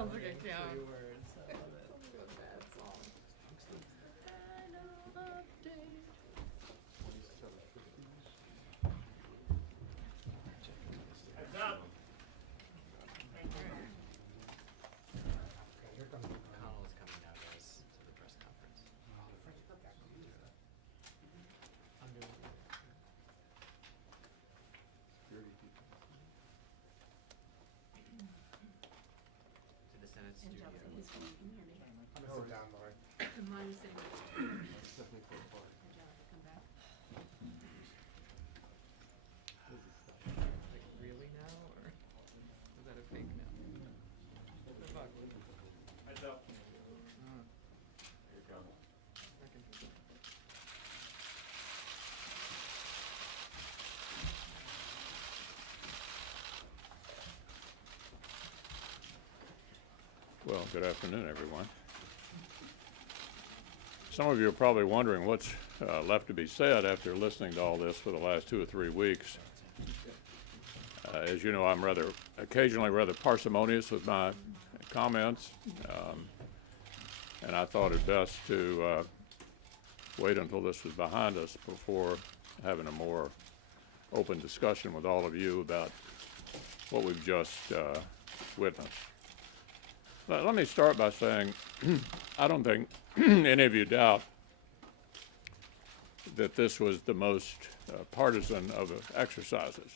Sounds like a cow. Three words. I love it. Bad song. Heads up. McConnell is coming now, guys, to the press conference. Under to the Senate And studio. Chelsea, he's coming. Can you hear me? I'm gonna sit down, Lauren. Mine is saying, Stephanie for a part. Angelica, come back. Like, really now, or is that a fake now? Good luck. Heads up. Well, good afternoon, everyone. Some of you are probably wondering what's left to be said after listening to all this for the last 2 or 3 weeks. As you know, I'm occasionally rather parsimonious with my comments, and I thought it best to wait until this was behind us before having a more open discussion with all of you about what we've just witnessed. Let me start by saying I don't think any of you doubt that this was the most partisan of exercises.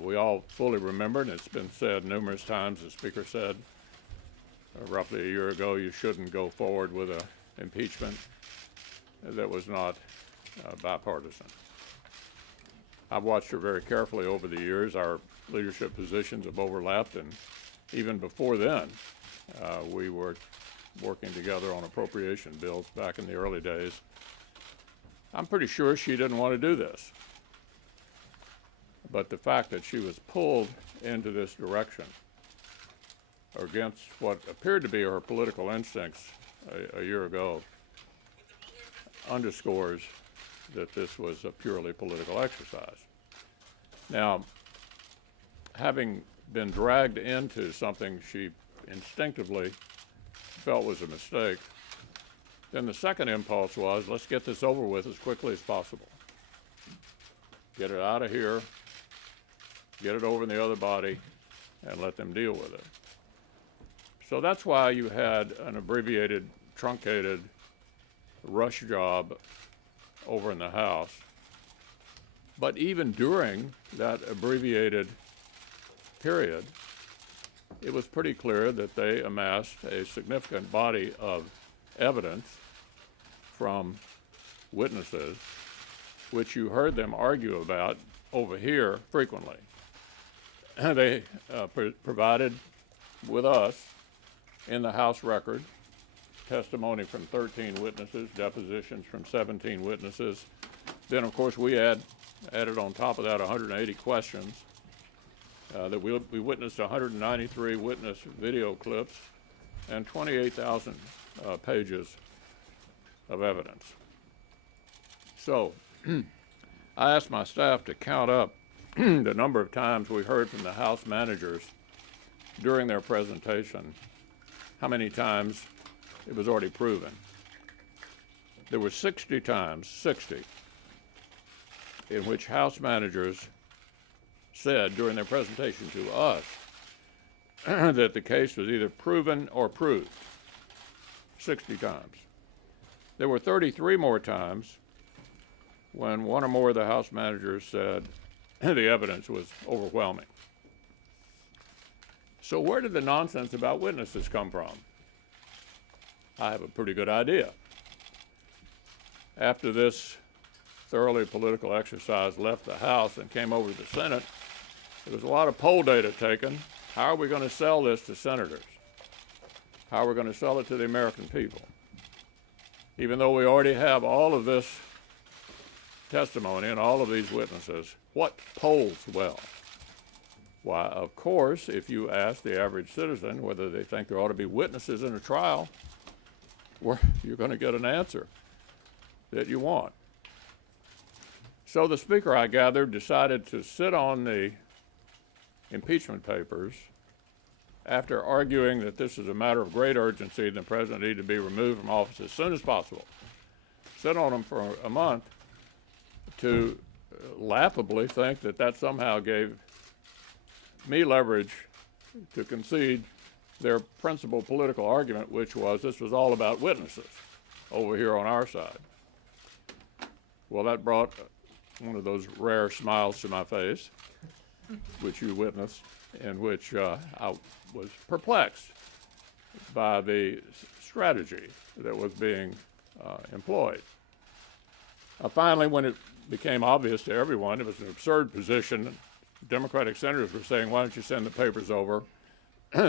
We all fully remember, and it's been said numerous times, the Speaker said roughly a year ago, you shouldn't go forward with an impeachment that was not bipartisan. I've watched her very carefully over the years. Our leadership positions have overlapped, and even before then, we were working together on appropriation bills back in the early days. I'm pretty sure she didn't want to do this. But the fact that she was pulled into this direction against what appeared to be her political instincts a year ago underscores that this was a purely political exercise. Now, having been dragged into something she instinctively felt was a mistake, then the second impulse was, let's get this over with as quickly as possible. Get it out of here, get it over in the other body, and let them deal with it. So that's why you had an abbreviated, truncated rush job over in the House. But even during that abbreviated period, it was pretty clear that they amassed a significant body of evidence from witnesses, which you heard them argue about over here frequently. They provided with us in the House record testimony from 13 witnesses, depositions from 17 witnesses. Then, of course, we added on top of that 180 questions. That we witnessed 193 witness video clips and 28,000 pages of evidence. So I asked my staff to count up the number of times we heard from the House managers during their presentation, how many times it was already proven. There were 60 times, 60, in which House managers said during their presentation to us that the case was either proven or proved, 60 times. There were 33 more times when one or more of the House managers said the evidence was overwhelming. So where did the nonsense about witnesses come from? I have a pretty good idea. After this thoroughly political exercise left the House and came over to the Senate, there was a lot of poll data taken. How are we going to sell this to senators? How are we going to sell it to the American people? Even though we already have all of this testimony and all of these witnesses, what polls well? Why, of course, if you ask the average citizen whether they think there ought to be witnesses in a trial, well, you're going to get an answer that you want. So the Speaker, I gathered, decided to sit on the impeachment papers after arguing that this is a matter of great urgency and the president needed to be removed from office as soon as possible, sit on him for a month, to laughably think that that somehow gave me leverage to concede their principal political argument, which was this was all about witnesses over here on our side. Well, that brought one of those rare smiles to my face, which you witnessed, in which I was perplexed by the strategy that was being employed. Finally, when it became obvious to everyone it was an absurd position, Democratic senators were saying, why don't you send the papers over?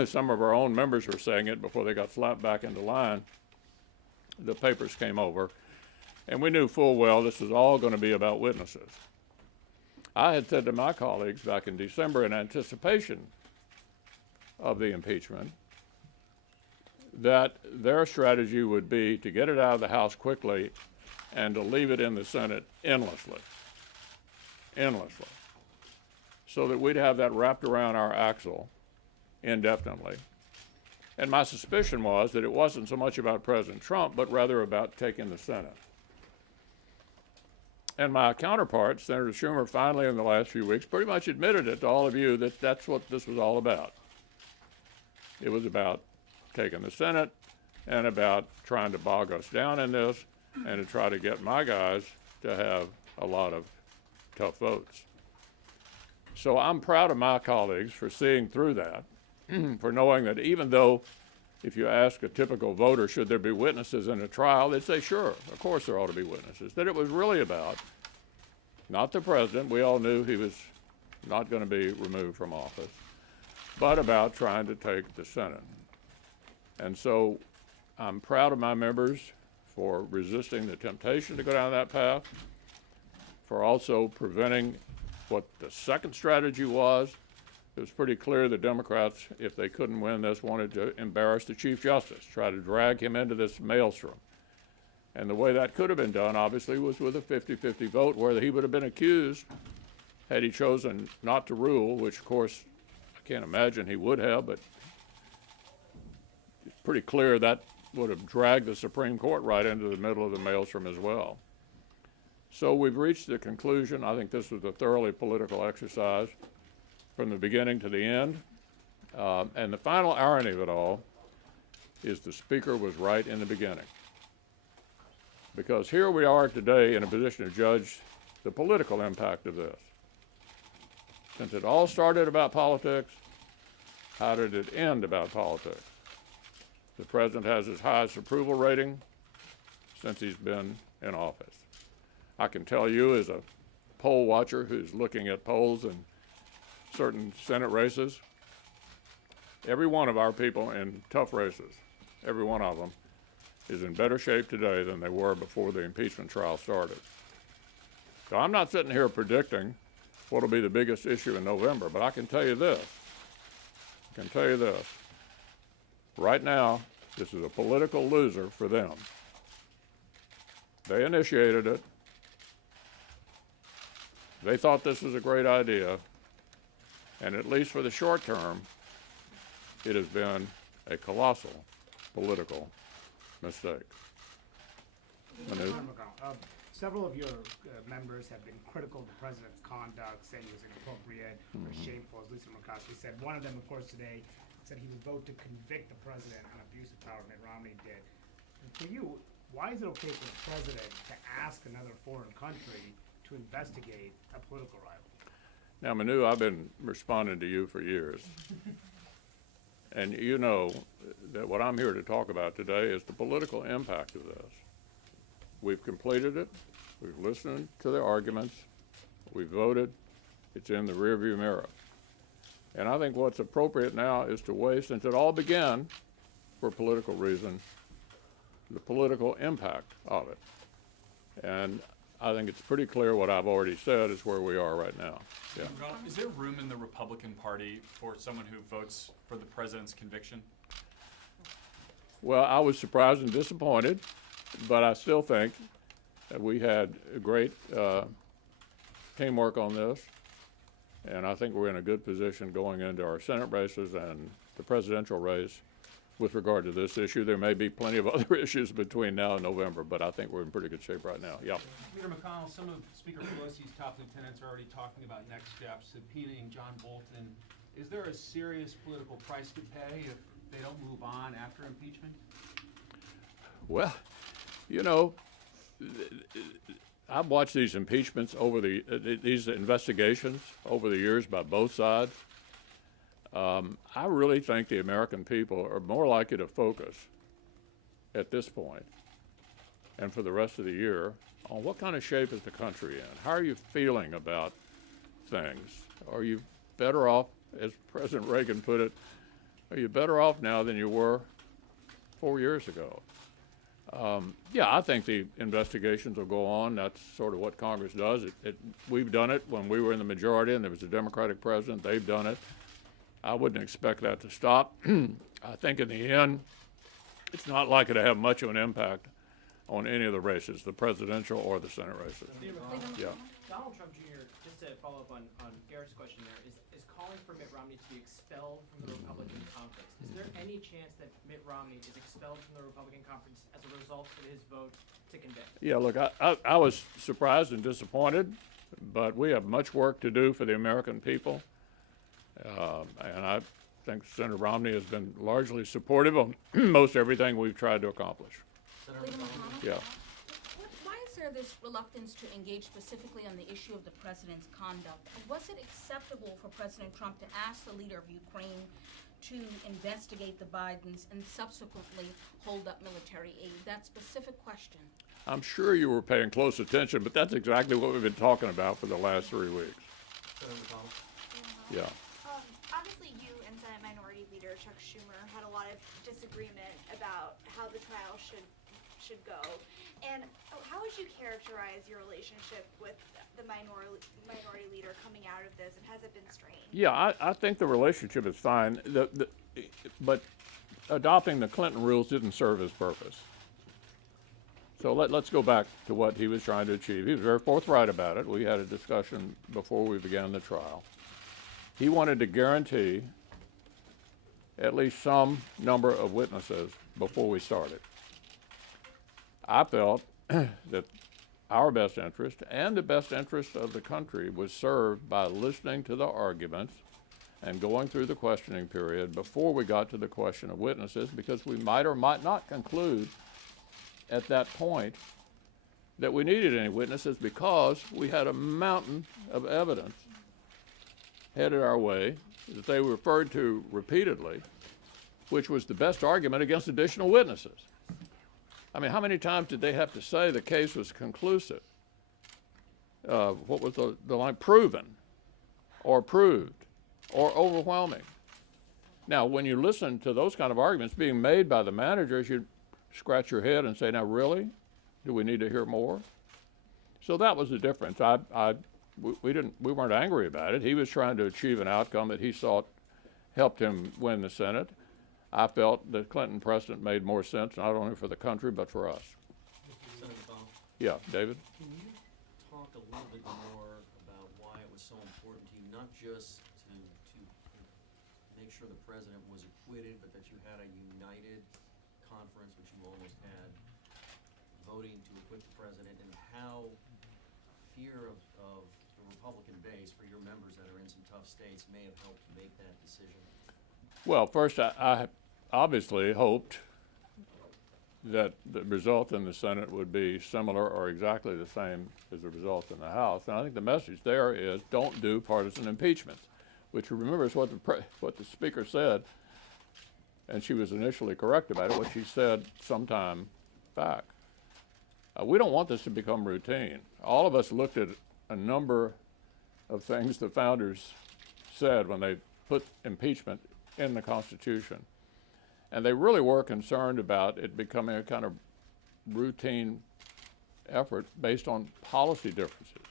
Some of our own members were saying it before they got slapped back into line. The papers came over, and we knew full well this was all going to be about witnesses. I had said to my colleagues back in December in anticipation of the impeachment that their strategy would be to get it out of the House quickly and to leave it in the Senate endlessly, so that we'd have that wrapped around our axle indefinitely. And my suspicion was that it wasn't so much about President Trump, but rather about taking the Senate. And my counterpart, Senator Schumer, finally in the last few weeks pretty much admitted it to all of you that that's what this was all about. It was about taking the Senate and about trying to bog us down in this and to try to get my guys to have a lot of tough votes. So I'm proud of my colleagues for seeing through that, for knowing that even though if you ask a typical voter, should there be witnesses in a trial, they'd say, sure, of course there ought to be witnesses. That it was really about, not the president, we all knew he was not going to be removed from office, but about trying to take the Senate. And so I'm proud of my members for resisting the temptation to go down that path, for also preventing what the second strategy was. It was pretty clear the Democrats, if they couldn't win this, wanted to embarrass the Chief Justice, try to drag him into this maelstrom. And the way that could have been done, obviously, was with a 50-50 vote where he would have been accused had he chosen not to rule, which, of course, I can't imagine he would have, but it's pretty clear that would have dragged the Supreme Court right into the middle of the maelstrom as well. So we've reached the conclusion. I think this was a thoroughly political exercise from the beginning to the end. And the final irony of it all is the Speaker was right in the beginning. Because here we are today in a position to judge the political impact of this. Since it all started about politics, how did it end about politics? The president has his highest approval rating since he's been in office. I can tell you as a poll watcher who's looking at polls and certain Senate races, every one of our people in tough races, every one of them, is in better shape today than they were before the impeachment trial started. So I'm not sitting here predicting what will be the biggest issue in November, but I can tell you this. Right now, this is a political loser for them. They initiated it. They thought this was a great idea. And at least for the short term, it has been a colossal political mistake. Senator McConnell, several of your members have been critical of the president's conduct, saying it was inappropriate or shameful, as Lisa Murkowski said. One of them, of course, today said he would vote to convict the president on abuse of power. Mitt Romney did. And for you, why is it okay for the president to ask another foreign country to investigate a political rival? Now, Manu, I've been responding to you for years. And you know that what I'm here to talk about today is the political impact of this. We've completed it. We've listened to the arguments. We've voted. It's in the rearview mirror. And I think what's appropriate now is to weigh, since it all began for political reason, the political impact of it. And I think it's pretty clear what I've already said is where we are right now. Yeah. Is there room in the Republican Party for someone who votes for the president's conviction? Well, I was surprised and disappointed, but I still think that we had a great teamwork on this. And I think we're in a good position going into our Senate races and the presidential race with regard to this issue. There may be plenty of other issues between now and November, but I think we're in pretty good shape right now. Yeah. Leader McConnell, some of Speaker Pelosi's top lieutenants are already talking about next steps, subpoenaing John Bolton. Is there a serious political price to pay if they don't move on after impeachment? Well, you know, I've watched these impeachments over these investigations over the years by both sides. I really think the American people are more likely to focus at this point and for the rest of the year on what kind of shape is the country in? How are you feeling about things? Are you better off, as President Reagan put it, are you better off now than you were 4 years ago? Yeah, I think the investigations will go on. That's sort of what Congress does. We've done it when we were in the majority and there was a Democratic president. They've done it. I wouldn't expect that to stop. I think in the end, it's not likely to have much of an impact on any of the races, the presidential or the Senate races. Yeah. Donald Trump Jr., just to follow up on Garrett's question there, is calling for Mitt Romney to be expelled from the Republican conference. Is there any chance that Mitt Romney is expelled from the Republican conference as a result of his vote to convict? Yeah, look, I was surprised and disappointed, but we have much work to do for the American people. And I think Senator Romney has been largely supportive of most everything we've tried to accomplish. Leader McConnell? Yeah. Why is there this reluctance to engage specifically on the issue of the president's conduct? Was it acceptable for President Trump to ask the leader of Ukraine to investigate the Bidens and subsequently hold up military aid? That specific question. I'm sure you were paying close attention, but that's exactly what we've been talking about for the last 3 weeks. Yeah. Obviously, you and Senate Minority Leader Chuck Schumer had a lot of disagreement about how the trial should go. And how would you characterize your relationship with the minority leader coming out of this, and has it been strained? Yeah, I think the relationship is fine, but adopting the Clinton rules didn't serve his purpose. So let's go back to what he was trying to achieve. He was very forthright about it. We had a discussion before we began the trial. He wanted to guarantee at least some number of witnesses before we started. I felt that our best interest and the best interest of the country was served by listening to the arguments and going through the questioning period before we got to the question of witnesses, because we might or might not conclude at that point that we needed any witnesses because we had a mountain of evidence headed our way that they referred to repeatedly, which was the best argument against additional witnesses. I mean, how many times did they have to say the case was conclusive? What was the line? Proven, or proved, or overwhelming. Now, when you listen to those kind of arguments being made by the managers, you scratch your head and say, now really? Do we need to hear more? So that was the difference. We weren't angry about it. He was trying to achieve an outcome that he thought helped him win the Senate. I felt the Clinton precedent made more sense, not only for the country, but for us. Senator McConnell, Yeah, David? can you talk a little bit more about why it was so important to you, not just to make sure the president was acquitted, but that you had a united conference, which you almost had, voting to acquit the president, and how fear of the Republican base for your members that are in some tough states may have helped make that decision? Well, first, I obviously hoped that the result in the Senate would be similar or exactly the same as the result in the House. And I think the message there is don't do partisan impeachments, which, remember, is what the Speaker said, and she was initially correct about it, what she said sometime back. We don't want this to become routine. All of us looked at a number of things the founders said when they put impeachment in the Constitution. And they really were concerned about it becoming a kind of routine effort based on policy differences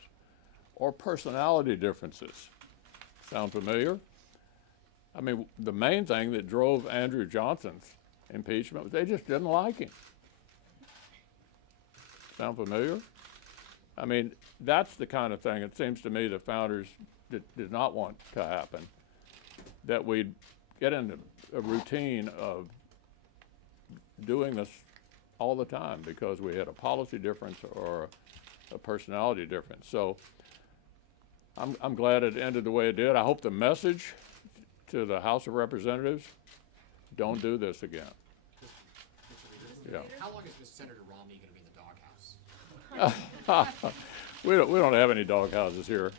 or personality differences. Sound familiar? I mean, the main thing that drove Andrew Johnson's impeachment was they just didn't like him. Sound familiar? I mean, that's the kind of thing, it seems to me, the founders did not want to happen, that we'd get into a routine of doing this all the time because we had a policy difference or a personality difference. So I'm glad it ended the way it did. I hope the message to the House of Representatives, don't do this again. Yeah. How long is Senator Romney going to be in the doghouse? We don't have any dog houses here.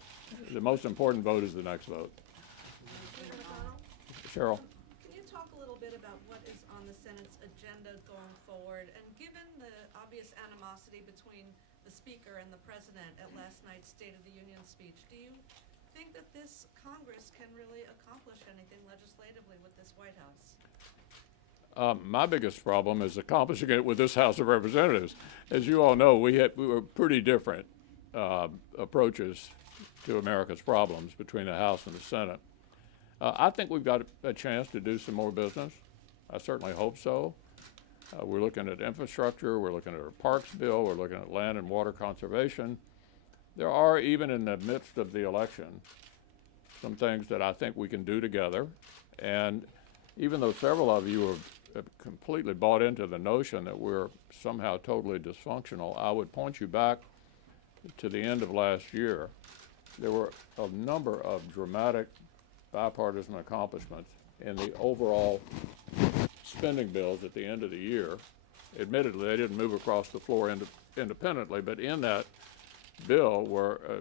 The most important vote is the next vote. Senator McConnell, Cheryl. can you talk a little bit about what is on the Senate's agenda going forward? And given the obvious animosity between the Speaker and the President at last night's State of the Union speech, do you think that this Congress can really accomplish anything legislatively with this White House? My biggest problem is accomplishing it with this House of Representatives. As you all know, we were pretty different approaches to America's problems between the House and the Senate. I think we've got a chance to do some more business. I certainly hope so. We're looking at infrastructure, we're looking at our parks bill, we're looking at land and water conservation. There are, even in the midst of the election, some things that I think we can do together. And even though several of you have completely bought into the notion that we're somehow totally dysfunctional, I would point you back to the end of last year. There were a number of dramatic bipartisan accomplishments in the overall spending bills at the end of the year. Admittedly, they didn't move across the floor independently, but in that bill were a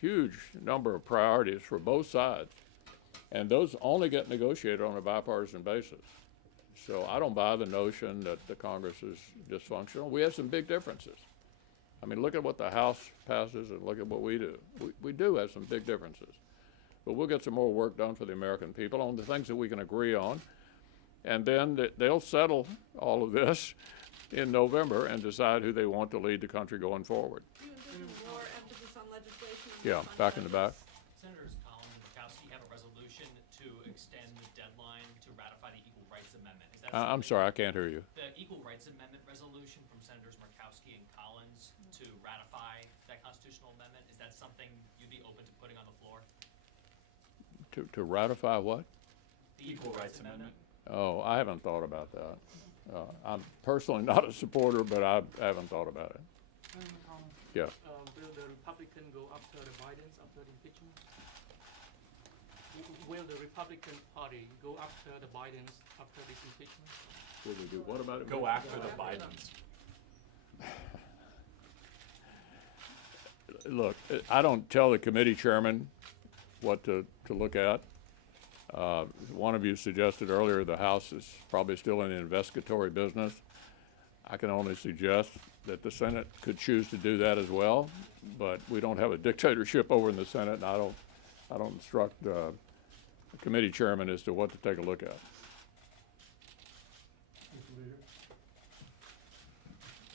huge number of priorities for both sides. And those only get negotiated on a bipartisan basis. So I don't buy the notion that the Congress is dysfunctional. We have some big differences. I mean, look at what the House passes and look at what we do. We do have some big differences. But we'll get some more work done for the American people on the things that we can agree on. And then they'll settle all of this in November and decide who they want to lead the country going forward. Do you envision more emphasis on legislation? Yeah, back in the back. Senators Collins and Murkowski have a resolution to extend the deadline to ratify the Equal Rights Amendment. Is that I'm sorry, I can't hear you. the Equal Rights Amendment resolution from Senators Murkowski and Collins to ratify that constitutional amendment? Is that something you'd be open to putting on the floor? To ratify what? The Equal Rights Amendment? Oh, I haven't thought about that. I'm personally not a supporter, but I haven't thought about it. Senator McConnell, Yeah. will the Republican go after the Bidens after the impeachment? Will the Republican Party go after the Bidens after this impeachment? Will we do what about it? Go after the Bidens. Look, I don't tell the committee chairman what to look at. One of you suggested earlier the House is probably still in the investigatory business. I can only suggest that the Senate could choose to do that as well, but we don't have a dictatorship over in the Senate, and I don't instruct the committee chairman as to what to take a look at. Mr. Leader?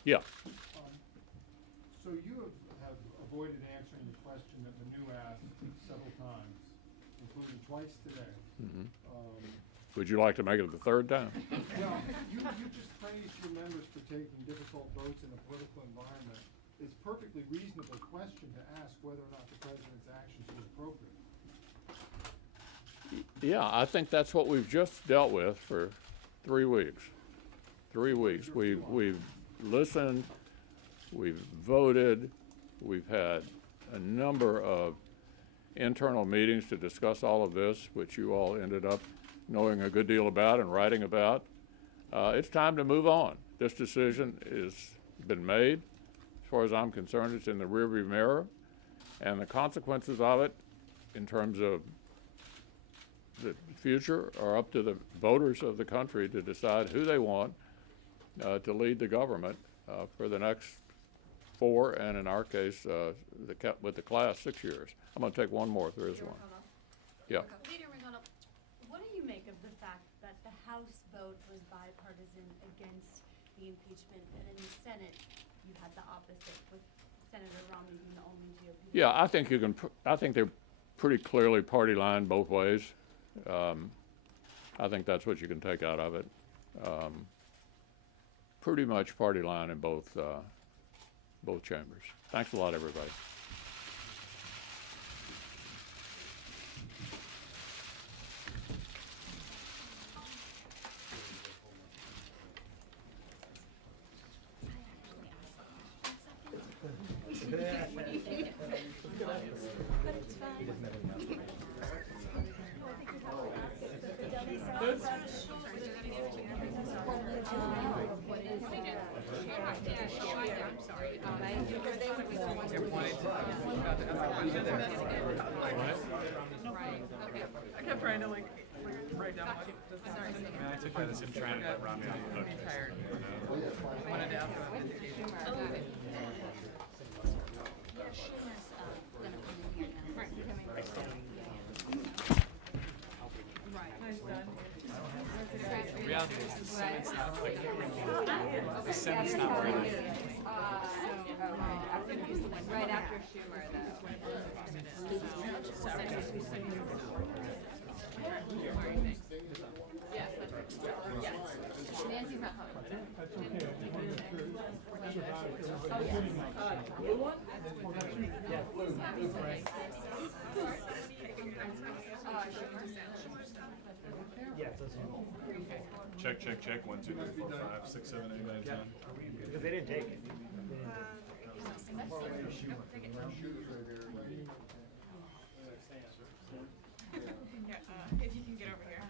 Yeah. So you have avoided answering the question that Manu asked several times, including twice today. Mm-hmm. Would you like to make it the third time? Well, you just praised your members for taking difficult votes in a political environment. It's a perfectly reasonable question to ask whether or not the president's actions were appropriate. Yeah, I think that's what we've just dealt with for 3 weeks. 3 weeks. We've listened, we've voted, we've had a number of internal meetings to discuss all of this, which you all ended up knowing a good deal about and writing about. It's time to move on. This decision has been made. As far as I'm concerned, it's in the rearview mirror, and the consequences of it in terms of the future are up to the voters of the country to decide who they want to lead the government for the next 4, and in our case, with the class, 6 years. I'm going to take one more if there is one. Yeah. Leader McConnell, what do you make of the fact that the House vote was bipartisan against the impeachment, and in the Senate, you had the opposite, with Senator Romney being the only GOP? Yeah, I think you can. I think they're pretty clearly party line both ways. I think that's what you can take out of it. Pretty much party line in both chambers. Thanks a lot, everybody. Because they would be the ones You're to pointing to, about to ask a question. I kept trying to like write down what I took by the same trying to put Romney on the hook. I'm tired. I wanted to ask about vindication. The reality is the Senate's not like the Senate's not really. Right after Schumer, though. Nancy's not coming. Check, check, check. 1, 2, 3, 4, 5, 6, 7, 8, 9, 10. Because they didn't take it. If you can get over here.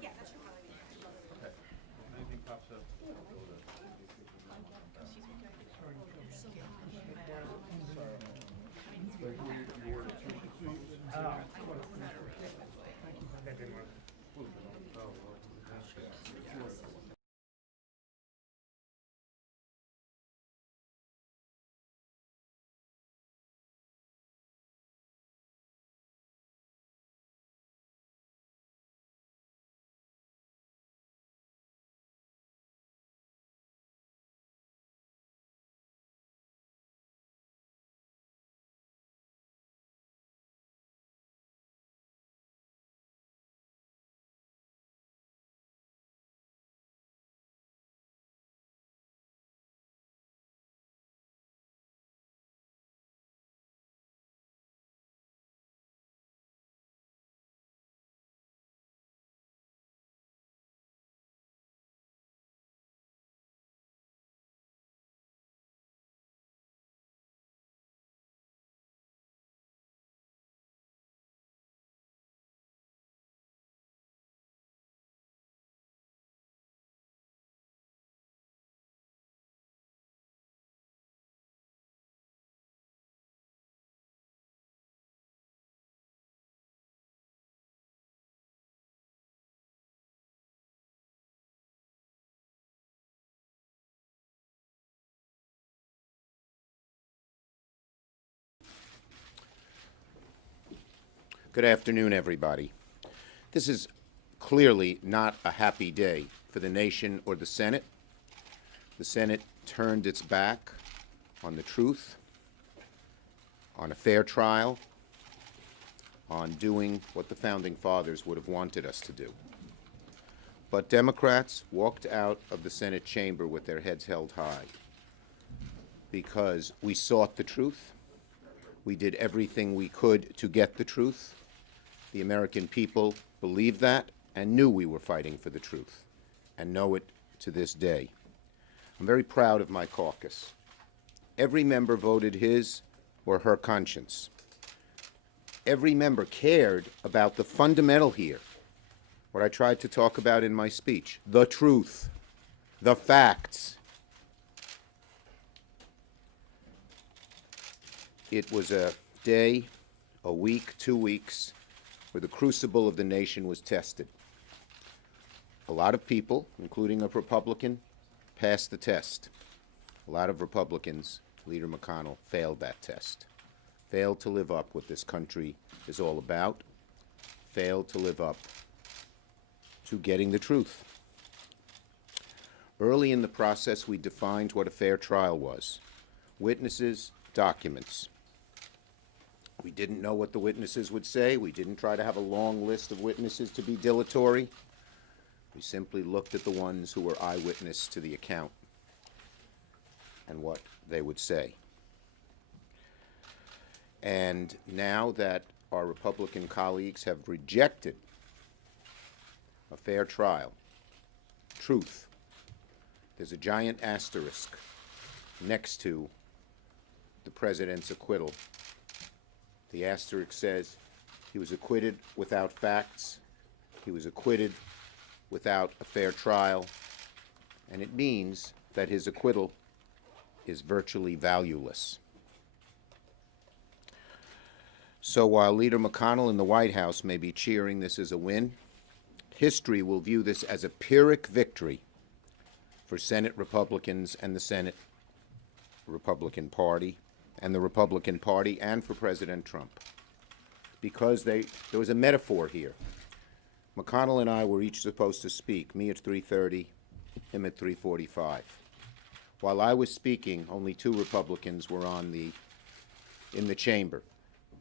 Yeah, that should probably be fine. Anything pops up? That didn't work. Good afternoon, everybody. This is clearly not a happy day for the nation or the Senate. The Senate turned its back on the truth, on a fair trial, on doing what the Founding Fathers would have wanted us to do. But Democrats walked out of the Senate chamber with their heads held high because we sought the truth. We did everything we could to get the truth. The American people believed that and knew we were fighting for the truth, and know it to this day. I'm very proud of my caucus. Every member voted his or her conscience. Every member cared about the fundamental here, what I tried to talk about in my speech, the truth, the facts. It was a day, a week, 2 weeks, where the crucible of the nation was tested. A lot of people, including a Republican, passed the test. A lot of Republicans, Leader McConnell, failed that test. Failed to live up what this country is all about. Failed to live up to getting the truth. Early in the process, we defined what a fair trial was. Witnesses, documents. We didn't know what the witnesses would say. We didn't try to have a long list of witnesses to be dilatory. We simply looked at the ones who were eyewitness to the account and what they would say. And now that our Republican colleagues have rejected a fair trial, truth, there's a giant asterisk next to the president's acquittal. The asterisk says he was acquitted without facts, he was acquitted without a fair trial, and it means that his acquittal is virtually valueless. So while Leader McConnell in the White House may be cheering this as a win, history will view this as a Pyrrhic victory for Senate Republicans and the Senate Republican Party, and the Republican Party, and for President Trump. Because there was a metaphor here. McConnell and I were each supposed to speak, me at 3:30, him at 3:45. While I was speaking, only 2 Republicans were in the chamber.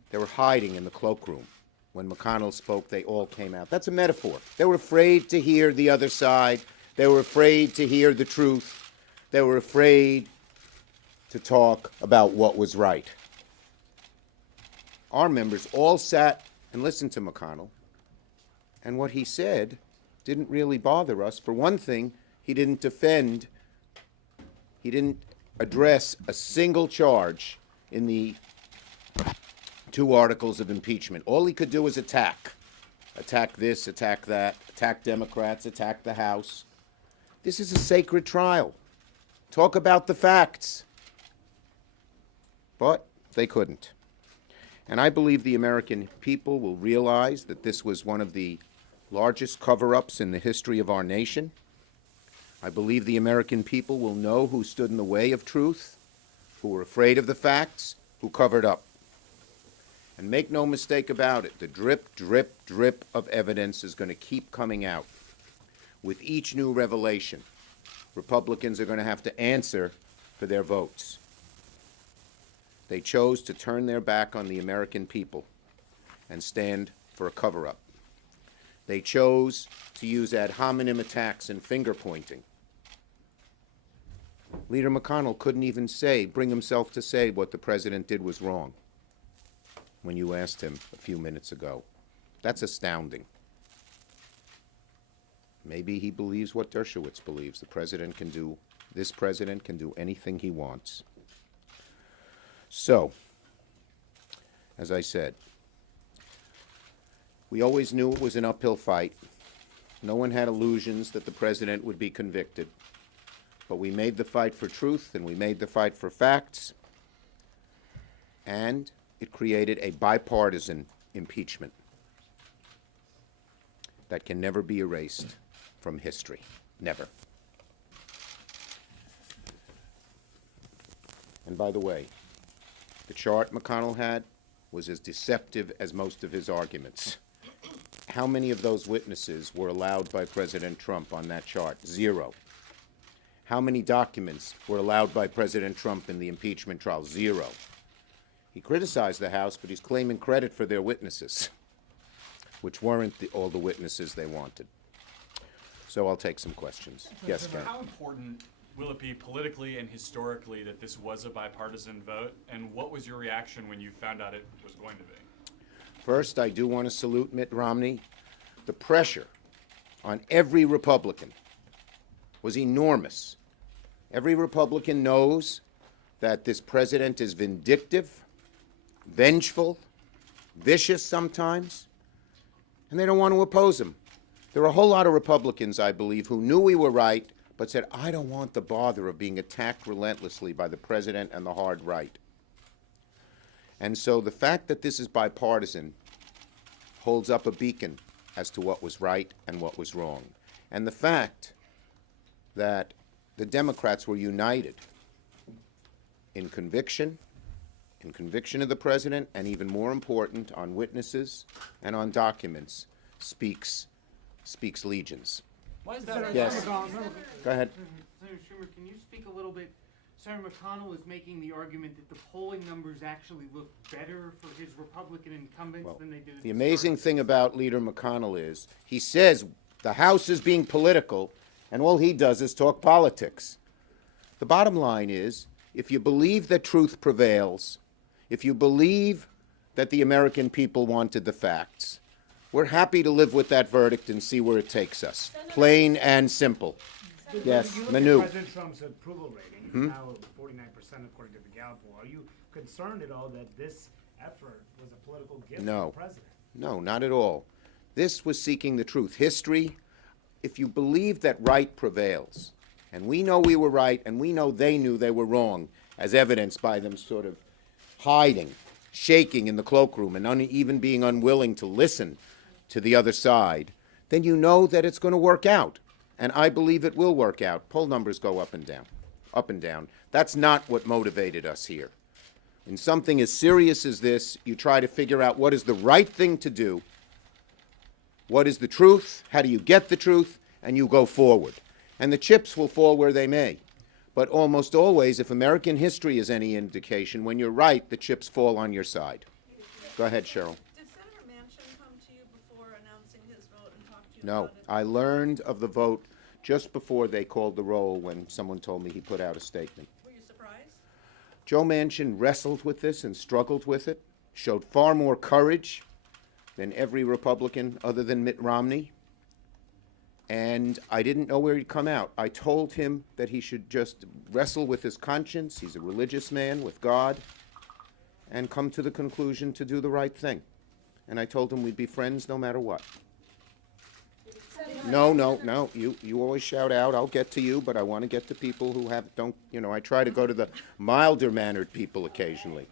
They were hiding in the cloakroom. When McConnell spoke, they all came out. That's a metaphor. They were afraid to hear the other side. They were afraid to hear the truth. They were afraid to talk about what was right. Our members all sat and listened to McConnell, and what he said didn't really bother us. For one thing, he didn't address a single charge in the 2 articles of impeachment. All he could do was attack this, attack that, attack Democrats, attack the House. This is a sacred trial. Talk about the facts. But they couldn't. And I believe the American people will realize that this was one of the largest cover-ups in the history of our nation. I believe the American people will know who stood in the way of truth, who were afraid of the facts, who covered up. And make no mistake about it, the drip, drip, drip of evidence is going to keep coming out. With each new revelation, Republicans are going to have to answer for their votes. They chose to turn their back on the American people and stand for a cover-up. They chose to use ad hominem attacks and finger-pointing. Leader McConnell couldn't even bring himself to say what the president did was wrong when you asked him a few minutes ago. That's astounding. Maybe he believes what Dershowitz believes. This president can do anything he wants. So, as I said, we always knew it was an uphill fight. No one had illusions that the president would be convicted. But we made the fight for truth, and we made the fight for facts, and it created a bipartisan impeachment that can never be erased from history. Never. And by the way, the chart McConnell had was as deceptive as most of his arguments. How many of those witnesses were allowed by President Trump on that chart? 0. How many documents were allowed by President Trump in the impeachment trial? 0. He criticized the House, but he's claiming credit for their witnesses, which weren't all the witnesses they wanted. So I'll take some questions. Yes, Ken. How important will it be politically and historically that this was a bipartisan vote? And what was your reaction when you found out it was going to be? First, I do want to salute Mitt Romney. The pressure on every Republican was enormous. Every Republican knows that this president is vindictive, vengeful, vicious sometimes, and they don't want to oppose him. There are a whole lot of Republicans, I believe, who knew we were right, but said, I don't want the bother of being attacked relentlessly by the president and the hard right. And so the fact that this is bipartisan holds up a beacon as to what was right and what was wrong. And the fact that the Democrats were united in conviction of the president, and even more important, on witnesses and on documents, speaks legions. Why is that? Yes. Go ahead. Senator Schumer, can you speak a little bit? Senator McConnell is making the argument that the polling numbers actually look better for his Republican incumbents than they do. The amazing thing about Leader McConnell is he says the House is being political, and all he does is talk politics. The bottom line is, if you believe that truth prevails, if you believe that the American people wanted the facts, we're happy to live with that verdict and see where it takes us. Plain and simple. Yes, Manu. President Trump's approval rating is now 49% according to the Gallup poll. Are you concerned at all that this effort was a political gift to the president? No, not at all. This was seeking the truth. History, if you believe that right prevails, And we know we were right, and we know they knew they were wrong, as evidenced by them sort of hiding, shaking in the cloakroom, and even being unwilling to listen to the other side, then you know that it's going to work out. And I believe it will work out. Poll numbers go up and down, up and down. That's not what motivated us here. In something as serious as this, you try to figure out what is the right thing to do, what is the truth, how do you get the truth, and you go forward. And the chips will fall where they may. But almost always, if American history is any indication, when you're right, the chips fall on your side. Go ahead, Cheryl. Did Senator Manchin come to you before announcing his vote and talk to you No, about it? I learned of the vote just before they called the roll when someone told me he put out a statement. Were you surprised? Joe Manchin wrestled with this and struggled with it, showed far more courage than every Republican other than Mitt Romney. And I didn't know where he'd come out. I told him that he should just wrestle with his conscience. He's a religious man with God, and come to the conclusion to do the right thing. And I told him we'd be friends no matter what. No. You always shout out. I'll get to you, but I want to get to people who don't, I try to go to the milder-mannered people occasionally.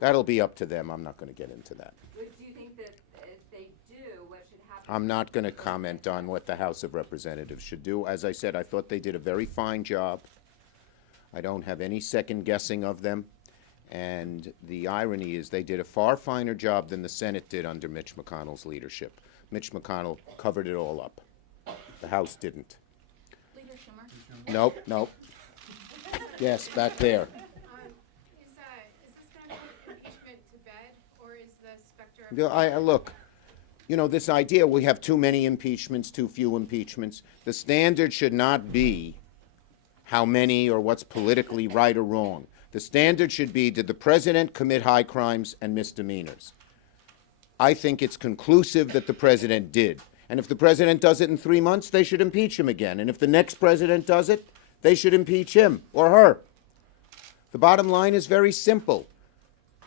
That'll be up to them. I'm not going to get into that. Do you think that if they do, what should happen? I'm not going to comment on what the House of Representatives should do. As I said, I thought they did a very fine job. I don't have any second guessing of them. And the irony is they did a far finer job than the Senate did under Mitch McConnell's leadership. Mitch McConnell covered it all up. The House didn't. Leader Schumer? Nope. Yes, back there. Is this going to put impeachment to bed, or is the specter of... Look, this idea we have too many impeachments, too few impeachments. The standard should not be how many or what's politically right or wrong. The standard should be, did the president commit high crimes and misdemeanors? I think it's conclusive that the president did. And if the president does it in 3 months, they should impeach him again. And if the next president does it, they should impeach him or her. The bottom line is very simple.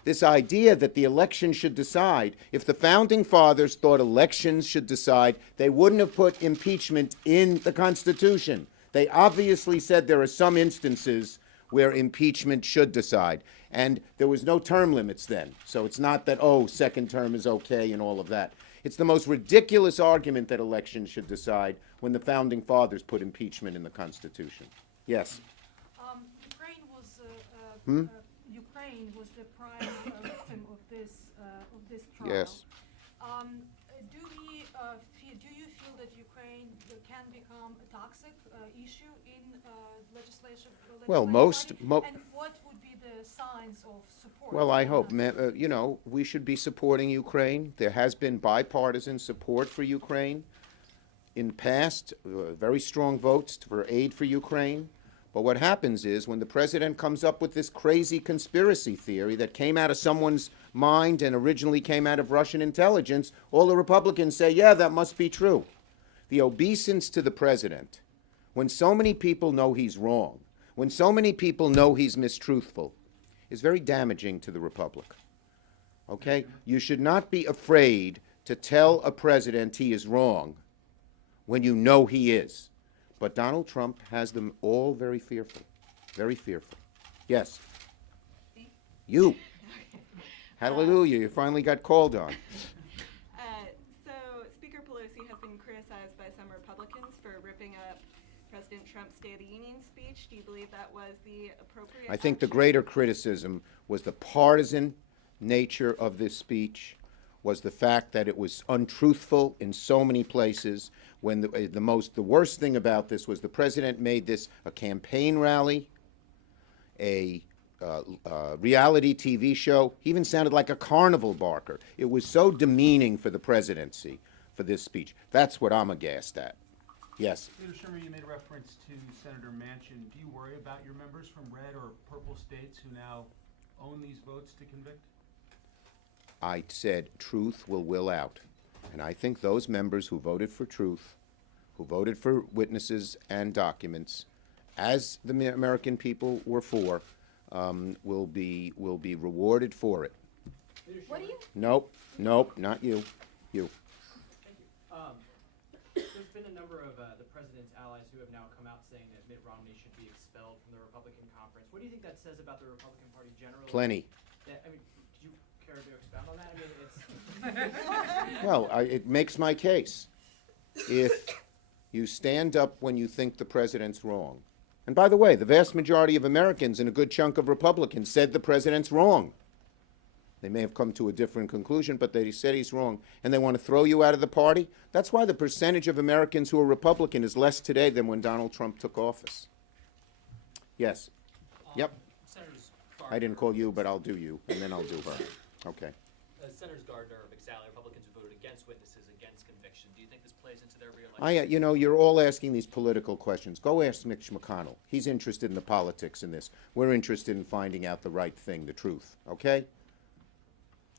This idea that the election should decide, if the founding fathers thought elections should decide, they wouldn't have put impeachment in the Constitution. They obviously said there are some instances where impeachment should decide. And there was no term limits then. So it's not that, second term is okay and all of that. It's the most ridiculous argument that elections should decide when the founding fathers put impeachment in the Constitution. Yes? Ukraine was the prime victim of this trial. Yes. Do you feel that Ukraine can become a toxic issue in legislation? Well, and what would be the signs of support? Well, I hope. We should be supporting Ukraine. There has been bipartisan support for Ukraine in the past, very strong votes for aid for Ukraine. But what happens is when the president comes up with this crazy conspiracy theory that came out of someone's mind and originally came out of Russian intelligence, all the Republicans say, yeah, that must be true. The obeisance to the president, when so many people know he's wrong, when so many people know he's mistruthful, is very damaging to the republic. Okay? You should not be afraid to tell a president he is wrong when you know he is. But Donald Trump has them all very fearful. Very fearful. Yes? You. Hallelujah, you finally got called on. So Speaker Pelosi has been criticized by some Republicans for ripping up President Trump's State of the Union speech. Do you believe that was the appropriate I think the action? greater criticism was the partisan nature of this speech, was the fact that it was untruthful in so many places, when the worst thing about this was the president made this a campaign rally, a reality TV show. He even sounded like a carnival barker. It was so demeaning for the presidency, for this speech. That's what I'm aghast at. Yes? Leader Schumer, you made reference to Senator Manchin. Do you worry about your members from red or purple states who now own these votes to convict? I said truth will will out. And I think those members who voted for truth, who voted for witnesses and documents, as the American people were for, will be rewarded for it. What do you? Nope, not you. You. There's been a number of the president's allies who have now come out saying that Mitt Romney should be expelled from the Republican conference. What do you think that says about the Republican Party generally? Plenty. I mean, do you care to expound on that? I mean, it's. Well, it makes my case. If you stand up when you think the president's wrong, and by the way, the vast majority of Americans and a good chunk of Republicans said the president's wrong. They may have come to a different conclusion, but they said he's wrong, and they want to throw you out of the party. That's why the percentage of Americans who are Republican is less today than when Donald Trump took office. Yes. Yep. I didn't call you, but I'll do you, and then I'll do her. Okay. Senators Gardner of McSally, Republicans who voted against witnesses against conviction. Do you think this plays into their re-election? You know, you're all asking these political questions. Go ask Mitch McConnell. He's interested in the politics in this. We're interested in finding out the right thing, the truth. Okay?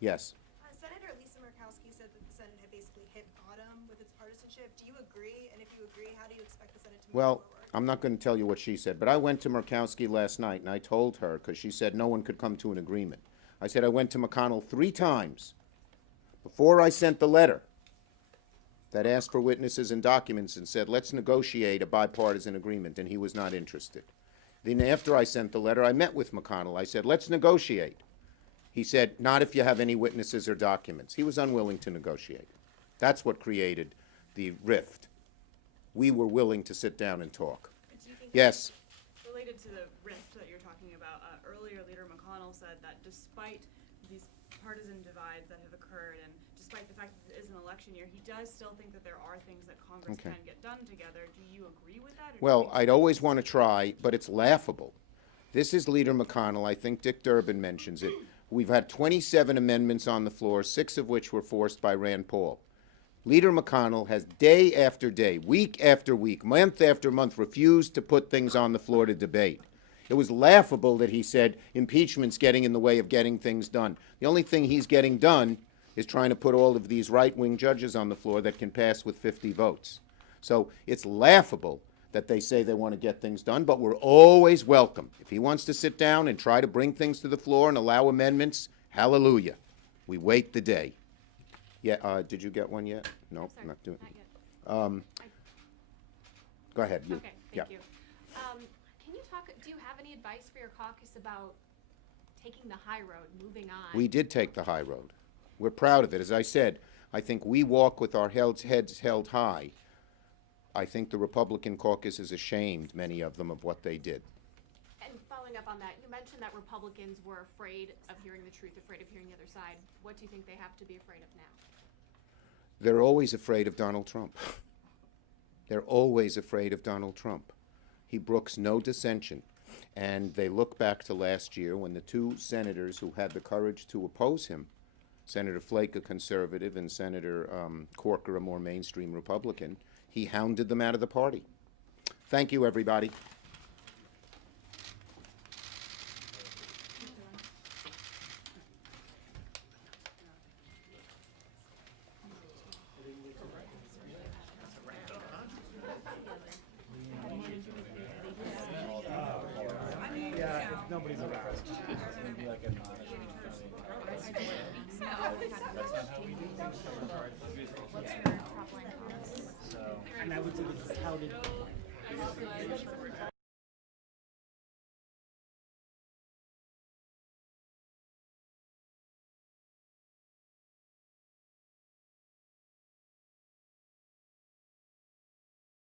Yes. Senator Lisa Murkowski said that the Senate had basically hit bottom with its partisanship. Do you agree? And if you agree, how do you expect the Senate to move Well, forward? I'm not going to tell you what she said, but I went to Murkowski last night and I told her, because she said no one could come to an agreement. I said I went to McConnell 3 times before I sent the letter that asked for witnesses and documents and said, let's negotiate a bipartisan agreement, and he was not interested. Then after I sent the letter, I met with McConnell. I said, let's negotiate. He said, not if you have any witnesses or documents. He was unwilling to negotiate. That's what created the rift. We were willing to sit down and talk. Do you think Yes. related to the rift that you're talking about, earlier Leader McConnell said that despite these partisan divides that have occurred and despite the fact that it is an election year, he does still think that there are things that Congress Okay. can get done together. Do you agree with that? Or do Well, you I'd always want to try, but it's laughable. This is Leader McConnell. I think Dick Durbin mentions it. We've had 27 amendments on the floor, 6 of which were forced by Rand Paul. Leader McConnell has day after day, week after week, month after month refused to put things on the floor to debate. It was laughable that he said impeachment's getting in the way of getting things done. The only thing he's getting done is trying to put all of these right-wing judges on the floor that can pass with 50 votes. So it's laughable that they say they want to get things done, but we're always welcome. If he wants to sit down and try to bring things to the floor and allow amendments, hallelujah. We wait the day. Yeah, did you get one yet? No, sorry, not doing. not yet. Go ahead. You. Okay, Yeah. thank you. Can you talk, do you have any advice for your caucus about taking the high road, moving on? We did take the high road. We're proud of it. As I said, I think we walk with our heads held high. I think the Republican caucus is ashamed, many of them, of what they did. And following up on that, you mentioned that Republicans were afraid of hearing the truth, afraid of hearing the other side. What do you think they have to be afraid of now? They're always afraid of Donald Trump. They're always afraid of Donald Trump. He brooks no dissension. And they look back to last year when the 2 senators who had the courage to oppose him, Senator Flake, a conservative, and Senator Corker, a more mainstream Republican, he hounded them out of the party. Thank you, everybody. Yeah, if nobody's around. And I would say this is how did